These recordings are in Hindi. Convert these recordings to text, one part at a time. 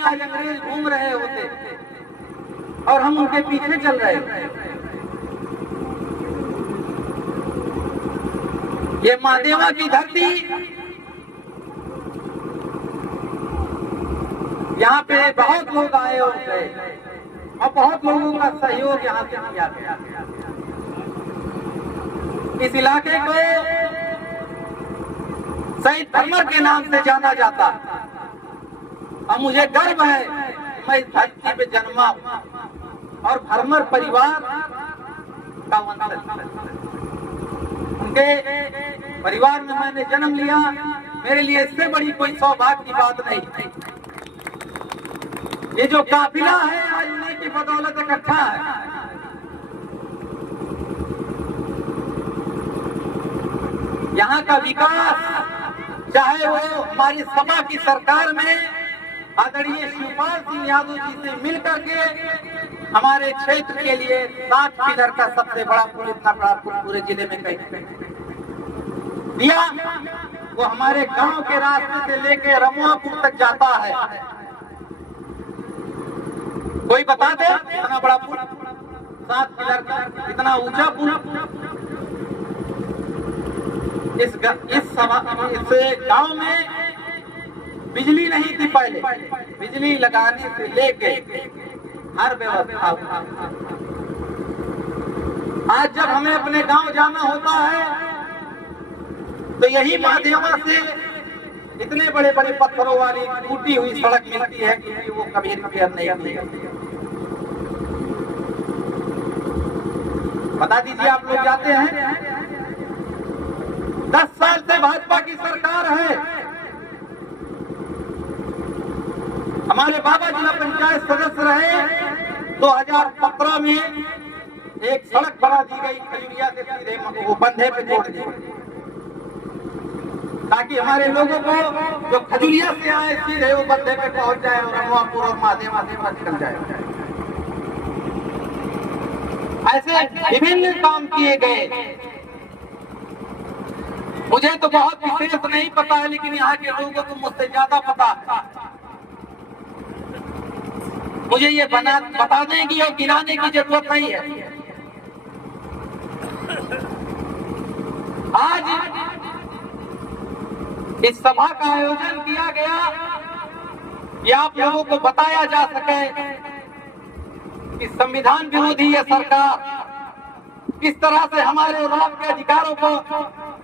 आज अंग्रेज घूम रहे होते और हम उनके पीछे चल रहे थे। ये महादेवा की धरती, यहाँ पे बहुत लोग आए होंगे और बहुत लोगों का सहयोग यहाँ से किया गया। इस इलाके को शहीद भरमर के नाम से जाना जाता और मुझे गर्व है मैं इस धरती पे जन्मा और भरमर परिवार का वंशज। उनके परिवार में मैंने जन्म लिया, मेरे लिए इससे बड़ी कोई सौभाग्य की बात नहीं थी। ये जो काफिला है आज उन्हीं की बदौलत इकट्ठा है। यहाँ का विकास चाहे वो हमारी सपा की सरकार में आदरणीय शिवपाल सिंह यादव जी से मिलकर के हमारे क्षेत्र के लिए 7 पिलर का सबसे बड़ा पुल इतना बड़ा पुल पूरे जिले में कहीं दिया, वो हमारे गांव के रास्ते से लेके रमुआपुर तक जाता है। कोई बता दे इतना बड़ा पुल, 7 पिलर का इतना ऊंचा पुल। इस गांव में बिजली नहीं थी पहले, बिजली लगाने से लेके हर व्यवस्था। आज जब हमें अपने गांव जाना होता है तो यही महादेवा से इतने बड़े बड़े पत्थरों वाली टूटी हुई सड़क मिलती है कि वो कभी रिपेयर नहीं होती। बता दीजिए आप लोग जाते हैं, 10 साल से भाजपा की सरकार है। हमारे बाबा जिला पंचायत सदस्य रहे, 2017 में एक सड़क बना दी गई खजुरिया से सीधे वो बंधे पे जोड़ दी, ताकि हमारे लोगों को जो खजुरिया से आए सीधे वो बंधे पे पहुंच जाए और रमुआपुर और महादेवा से निकल जाए। ऐसे विभिन्न काम किए गए। मुझे तो बहुत विशेष नहीं पता है, लेकिन यहाँ के लोगों को मुझसे ज्यादा पता है। मुझे ये बताने की और गिनाने की जरूरत नहीं है। आज इस सभा का आयोजन किया गया कि आप लोगों को बताया जा सके कि संविधान विरोधी ये सरकार किस तरह से हमारे और आपके अधिकारों को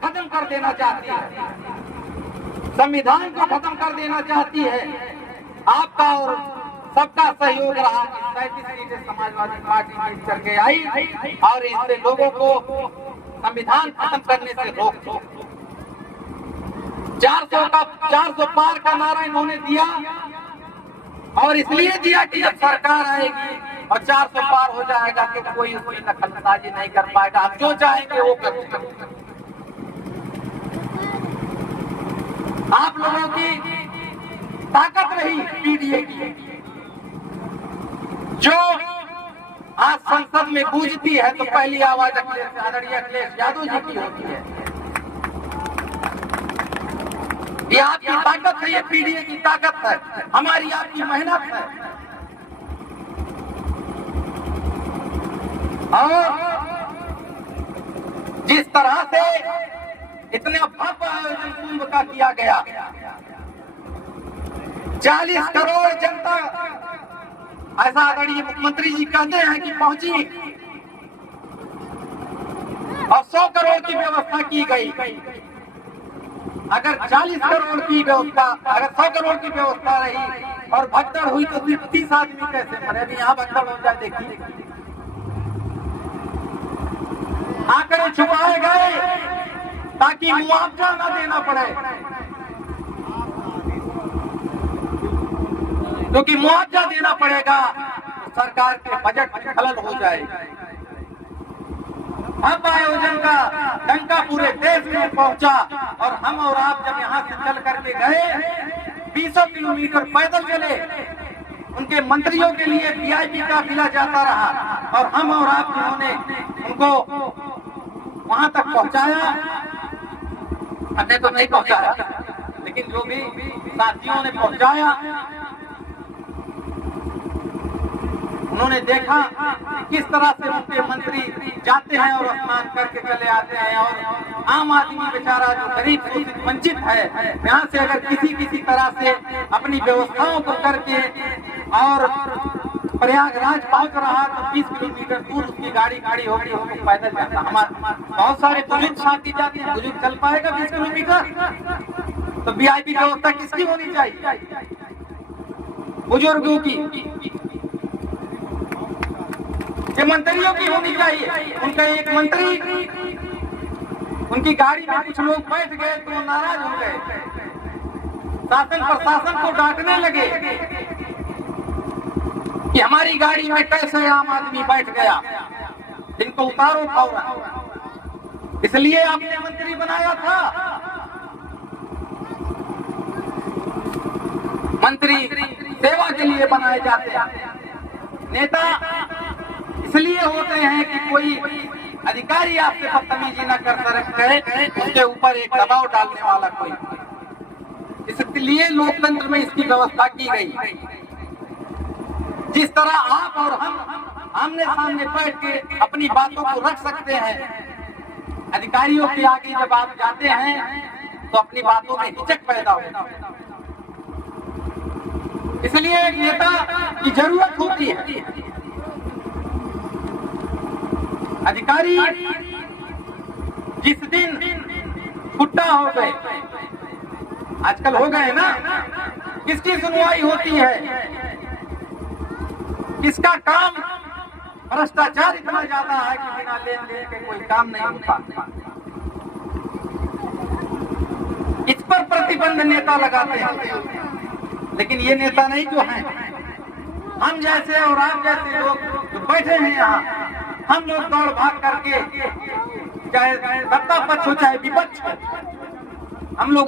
खत्म कर देना चाहती है, संविधान को खत्म कर देना चाहती है। आपका और सबका सहयोग रहा। 37 सीटें समाजवादी पार्टी जीत करके आई और इससे लोगों को संविधान खत्म करने से रोक दो। 400 पार का नारा इन्होंने दिया और इसलिए दिया कि जब सरकार आएगी और 400 पार हो जाएगा कि कोई उसकी दखलंदाजी नहीं कर पाएगा, हम जो चाहेंगे वो करेंगे। आप लोगों की ताकत रही पीडीए की, जो आज संसद में गूंजती है तो पहली आवाज आदरणीय अखिलेश यादव जी की होती है। ये आपकी ताकत है, ये पीडीए की ताकत है, हमारी आपकी मेहनत है। और जिस तरह से इतने भव्य आयोजन कुंभ का किया गया, 40 करोड़ जनता, ऐसा आदरणीय मुख्यमंत्री जी कहते हैं कि पहुंची और 100 करोड़ की व्यवस्था की गई। अगर 40 करोड़ की व्यवस्था, अगर 100 करोड़ की व्यवस्था रही और भगदड़ हुई तो सिर्फ 30 आदमी कैसे मरे? अभी यहाँ भगदड़ हो जाए, देखिए आंकड़े छुपाए गए ताकि मुआवजा न देना पड़े, क्योंकि मुआवजा देना पड़ेगा तो सरकार के बजट में खलल हो जाएगा। अब आयोजन का डंका पूरे देश में पहुंचा और हम और आप जब यहाँ से चल करके गए, 20 किलोमीटर पैदल चले, उनके मंत्रियों के लिए वीआईपी काफिला जाता रहा और हम और आप जिन्होंने उनको वहां तक पहुंचाया, हमने तो नहीं पहुंचाया, लेकिन जो भी साथियों ने पहुंचाया, उन्होंने देखा कि किस तरह से उनके मंत्री जाते हैं और स्नान करके चले आते हैं, और आम आदमी बेचारा जो गरीब शोषित वंचित है, यहाँ से अगर किसी तरह से अपनी व्यवस्थाओं को करके और प्रयागराज पहुंच रहा तो 20 किलोमीटर दूर उसकी गाड़ी होगी, उसको पैदल जाता। हमारे बहुत सारे बुजुर्ग साथी जाते हैं, बुजुर्ग चल पाएगा 20 किलोमीटर? तो वीआईपी व्यवस्था किसकी होनी चाहिए? बुजुर्गों की, ये मंत्रियों की होनी चाहिए। उनका एक मंत्री, उनकी गाड़ी में कुछ लोग बैठ गए तो नाराज हो गए, शासन प्रशासन को डांटने लगे कि हमारी गाड़ी में कैसे आम आदमी बैठ गया, इनको उतारो फौरन। इसलिए आपने मंत्री बनाया था। मंत्री सेवा के लिए बनाए जाते हैं, नेता इसलिए होते हैं कि कोई अधिकारी आपसे बदतमीजी न कर सके, उसके ऊपर एक दबाव डालने वाला कोई। इसलिए लोकतंत्र में इसकी व्यवस्था की गई। जिस तरह आप और हम आमने सामने बैठ के अपनी बातों को रख सकते हैं, अधिकारियों के आगे जब आप जाते हैं तो अपनी बातों में हिचक पैदा होता है। इसलिए एक नेता की जरूरत होती है। अधिकारी जिस दिन फुट्टा हो गए, आजकल हो गए ना, किसकी सुनवाई होती है? किसका काम? भ्रष्टाचार इतना ज्यादा है कि बिना लेन देन के कोई काम नहीं होता। इस पर प्रतिबंध नेता लगाते हैं, लेकिन ये नेता नहीं जो हैं, हम जैसे और आप जैसे लोग जो बैठे हैं यहाँ, हम लोग दौड़ भाग करके, चाहे सत्ता पक्ष हो चाहे विपक्ष हो, हम लोग